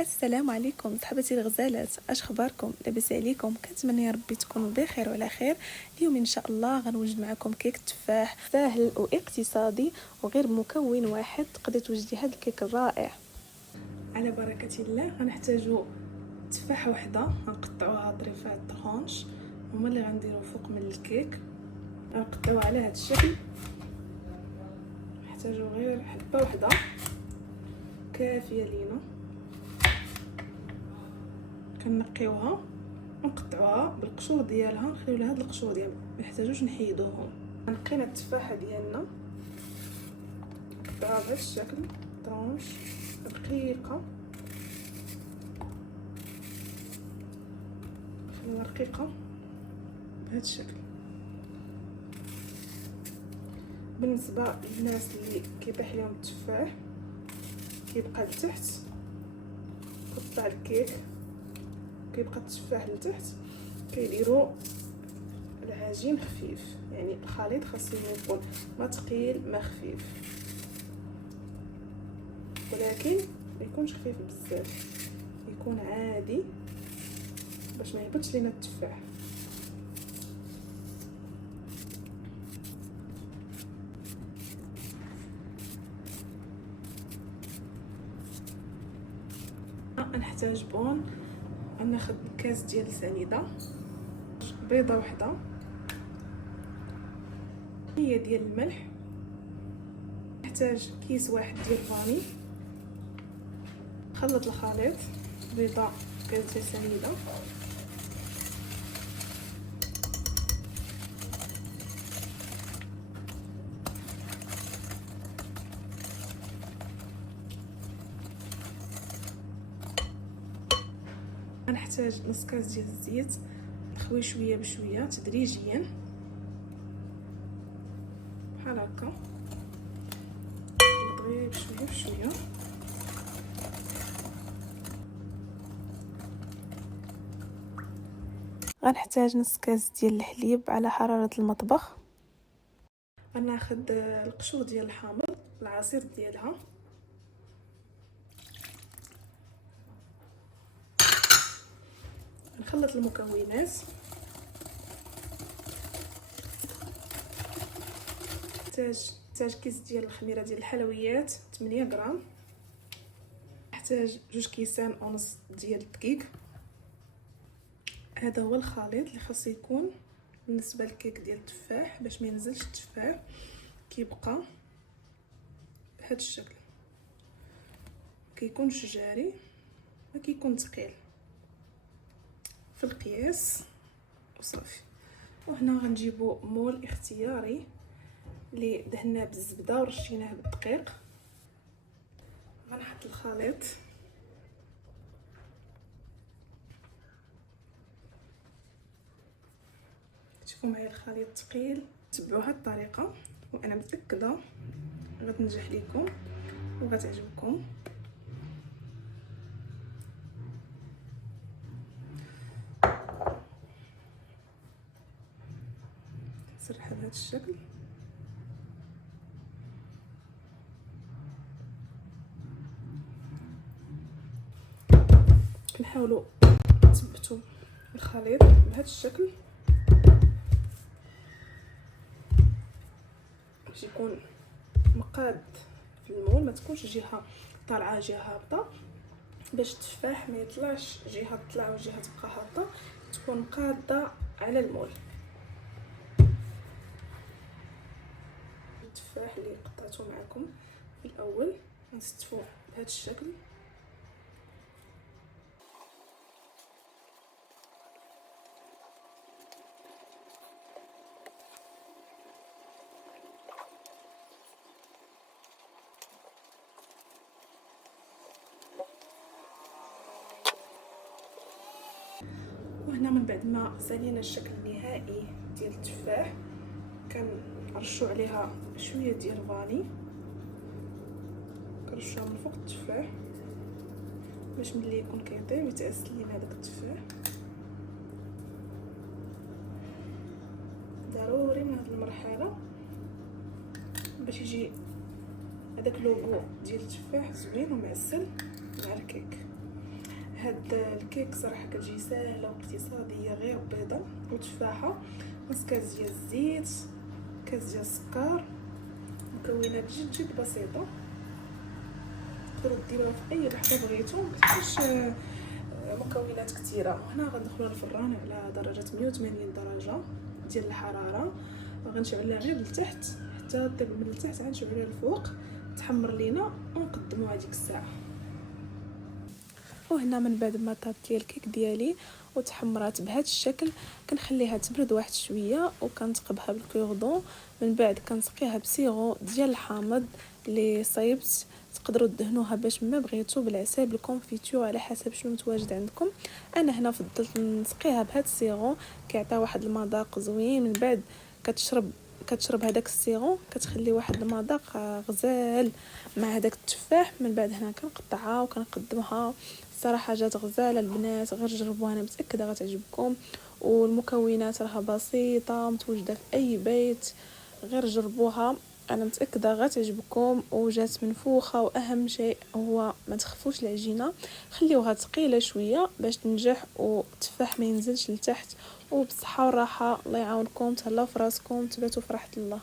السلام عليكم صحبتي الغزالات، اش اخباركم؟ لاباس عليكم؟ كنتمنى يا ربي تكونوا بخير وعلى خير. اليوم ان شاء الله غنوجد معكم كيك تفاح سهل واقتصادي، وغير مكون واحد تقدري توجدي هذا الكيك الرائع. على بركه الله غنحتاجوا تفاحه وحده غنقطعوها طريفات طرونش، هما اللي غنديروا فوق من الكيك. غنقطعوها على هذا الشكل. نحتاجوا غير حبه وحده كافيه لينا. كنقيوها ونقطعوها بالقشور ديالها، نخليو لها هاد القشور ديال ما نحتاجوش نحيدوهم. نقينا التفاحه ديالنا نقطعوها بهذا الشكل طرونش رقيقه، نخليوها رقيقه بهذا الشكل. بالنسبه للناس اللي كيباح لهم التفاح كيبقى لتحت قطع الكيك كيبقى التفاح لتحت، كيديروا العجين خفيف، يعني الخليط خاصو يكون ما ثقيل ما خفيف، ولكن ما يكونش خفيف بزاف، يكون عادي باش ما يهبطش لينا التفاح. نحتاج بون، ناخذ كاس ديال السنيده، بيضه وحده، هي ديال الملح، نحتاج كيس واحد ديال الفاني. خلط الخليط، بيضه كاس ديال السنيده، غنحتاج نص كاس ديال الزيت، نخوي شويه بشويه تدريجيا بحال هكا، نضغي بشويه بشويه. غنحتاج نص كاس ديال الحليب على حراره المطبخ. غناخذ القشور ديال الحامض العصير ديالها، نخلط المكونات. نحتاج كيس ديال الخميره ديال الحلويات 8 غرام، نحتاج 2 كيسان ونص ديال الدقيق. هذا هو الخليط اللي خاص يكون بالنسبه للكيك ديال التفاح باش ما ينزلش التفاح، كيبقى بهذا الشكل، كيكونش جاري ما كيكون ثقيل في القياس وصافي. وهنا غنجيبو مول اختياري اللي دهناه بالزبده ورشيناه بالدقيق. غنحط الخليط، شوفوا معايا الخليط ثقيل، تبعوا هاد الطريقه وانا متاكده غتنجح لكم وغتعجبكم. نسرحها بهذا الشكل. كنحاولوا نثبتوا الخليط بهذا الشكل باش يكون مقاد في المول، ما تكونش جهه طالعه جهه هابطه، باش التفاح ما يطلعش جهه تطلع وجهه تبقى هابطه، تكون قاده على المول. التفاح اللي قطعته معكم في الاول غنستفوه بهذا الشكل. وهنا من بعد ما سالينا الشكل النهائي ديال التفاح كنرشوا عليها شويه ديال الفاني، كنرشوها من فوق التفاح باش ملي يكون كيطيب يتعسل لينا داك التفاح. ضروري من هذه المرحله باش يجي هذاك لوغو ديال التفاح زوين ومعسل مع الكيك. هاد الكيك صراحه كتجي ساهله واقتصاديه، غير بيضه وتفاحه، نص كاس ديال الزيت، كاس ديال السكر، مكونات جد بسيطه، تقدروا ديروها في اي لحظه بغيتو، مكتحتاجش مكونات كثيره. وهنا غندخلوا الفران على درجه 180 درجه ديال الحراره، وغنشعلها غير لتحت حتى طيب، من التحت غنشعلها الفوق تحمر لينا ونقدموها ديك الساعه. وهنا من بعد ما طابت لي الكيك ديالي وتحمرات بهذا الشكل، كنخليها تبرد واحد شويه وكنتقبها بالكوردون. من بعد كنسقيها بسيرو ديال الحامض اللي صايبت، تقدروا دهنوها باش ما بغيتو بالعسل بالكونفيتور على حسب شنو متواجد عندكم. انا هنا فضلت نسقيها بهذا السيرو، كيعطي واحد المذاق زوين. من بعد كتشرب هذاك السيرو، كتخلي واحد المذاق غزال مع هذاك التفاح. من بعد هنا كنقطعها وكنقدمها. الصراحه جات غزاله البنات، غير جربوها، انا متاكده غتعجبكم. والمكونات راها بسيطه متواجده في اي بيت، غير جربوها، انا متاكده غتعجبكم وجات منفوخه. واهم شيء هو ما تخفوش العجينه، خليوها ثقيله شويه باش تنجح والتفاح ما ينزلش لتحت. وبصحه وراحه، الله يعاونكم، تهلاو في راسكم، تباتوا في راحه الله.